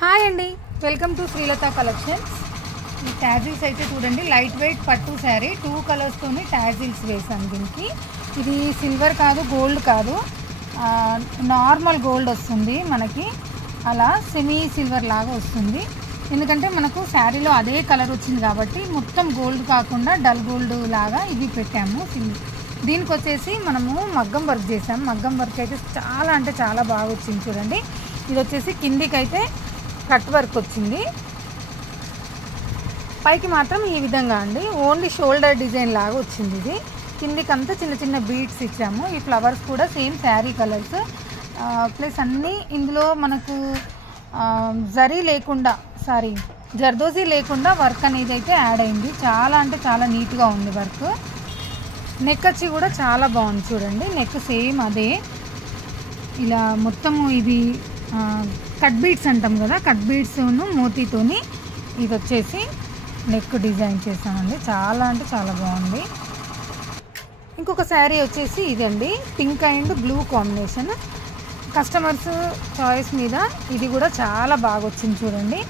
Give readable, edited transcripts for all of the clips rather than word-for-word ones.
Hi అండి, welcome to Srilatha collections. ఈ tassels అయితే చూడండి, లైట్ వెయిట్ పట్టు శారీ 2 కలర్స్తోని ట్యాజిల్స్ వేసాను. దీనికి ఇది సిల్వర్ కాదు, గోల్డ్ కాదు, నార్మల్ గోల్డ్ వస్తుంది మనకి. అలా సెమీ సిల్వర్ లాగా వస్తుంది. ఎందుకంటే మనకు శారీలో అదే కలర్ వచ్చింది కాబట్టి మొత్తం గోల్డ్ కాకుండా డల్ గోల్డ్ లాగా ఇవి పెట్టాము. దీనికి వచ్చేసి మనము మగ్గం వర్క్ చేసాము. మగ్గం వర్క్ అయితే చాలా అంటే చాలా బాగా వచ్చింది చూడండి. ఇది వచ్చేసి కిందికి అయితే కట్ వర్క్ వచ్చింది, పైకి మాత్రం ఈ విధంగా అండి ఓన్లీ షోల్డర్ డిజైన్ లాగా వచ్చింది. ఇది కిందికి అంతా చిన్న చిన్న బీడ్స్ ఇచ్చాము. ఈ ఫ్లవర్స్ కూడా సేమ్ శారీ కలర్స్ ప్లస్ అన్నీ. ఇందులో మనకు జరీ లేకుండా జర్దోజీ లేకుండా వర్క్ అనేది అయితే యాడ్ అయింది. చాలా అంటే చాలా నీట్గా ఉంది వర్క్. నెక్ వచ్చి కూడా చాలా బాగుంది చూడండి. నెక్ సేమ్ అదే, ఇలా మొత్తము ఇది కట్ బీడ్స్ అంటాం కదా, కట్ బీడ్స్ను మోతీతోని ఇది వచ్చేసి నెక్ డిజైన్ చేసామండి. చాలా అంటే చాలా బాగుంది. ఇంకొక శారీ వచ్చేసి ఇదండి, pink and blue combination. Customers choice మీద ఇది కూడా చాలా బాగా వచ్చింది చూడండి.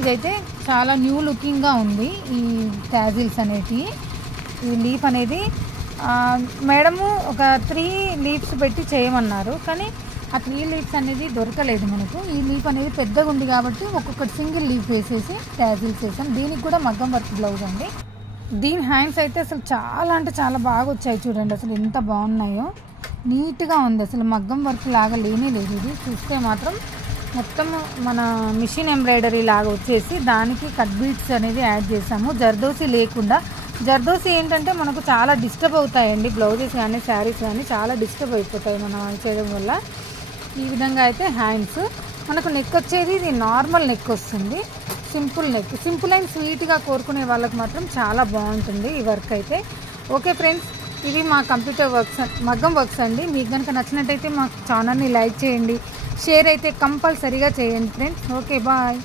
ఇదైతే చాలా న్యూ లుకింగ్గా ఉంది. ఈ ట్యాజిల్స్ అనేటివి, ఈ లీఫ్ అనేది మేడము ఒక 3 లీవ్స్ పెట్టి చేయమన్నారు, కానీ ఆ 3 లీవ్స్ అనేది దొరకలేదు మనకు. ఈ లీఫ్ అనేది పెద్దగా ఉంది కాబట్టి ఒక్కొక్కటి సింగిల్ లీఫ్ వేసేసి ట్యాజిల్స్ వేసాం. దీనికి కూడా మగ్గం వర్క్ బ్లౌజ్ అండి. దీని హ్యాండ్స్ అయితే అసలు చాలా అంటే చాలా బాగా వచ్చాయి చూడండి. అసలు ఎంత బాగున్నాయో, నీట్గా ఉంది. అసలు మగ్గం వర్క్ లాగా లేనే లేదు. ఇది చూస్తే మాత్రం మొత్తం మన మిషన్ ఎంబ్రాయిడరీ లాగా వచ్చేసి దానికి కట్ బీడ్స్ అనేది యాడ్ చేసాము. జర్దోసి లేకుండా. జర్దోసి ఏంటంటే మనకు చాలా డిస్టర్బ్ అవుతాయండి, బ్లౌజెస్ కానీ శారీస్ కానీ చాలా డిస్టర్బ్ అయిపోతాయి మనం చేయడం వల్ల. ఈ విధంగా అయితే హ్యాండ్స్. మనకు నెక్ వచ్చేది ఇది నార్మల్ నెక్ వస్తుంది, సింపుల్ నెక్. సింపుల్ అండ్ స్వీట్గా కోరుకునే వాళ్ళకి మాత్రం చాలా బాగుంటుంది ఈ వర్క్ అయితే. ఓకే ఫ్రెండ్స్, ఇవి మా కంప్యూటర్ వర్క్స్, మగ్గం వర్క్స్ అండి. మీకు కనుక నచ్చినట్టయితే మా ఛానల్ని లైక్ చేయండి, షేర్ అయితే కంపల్సరీగా చేయండి ఫ్రెండ్స్. Okay, bye.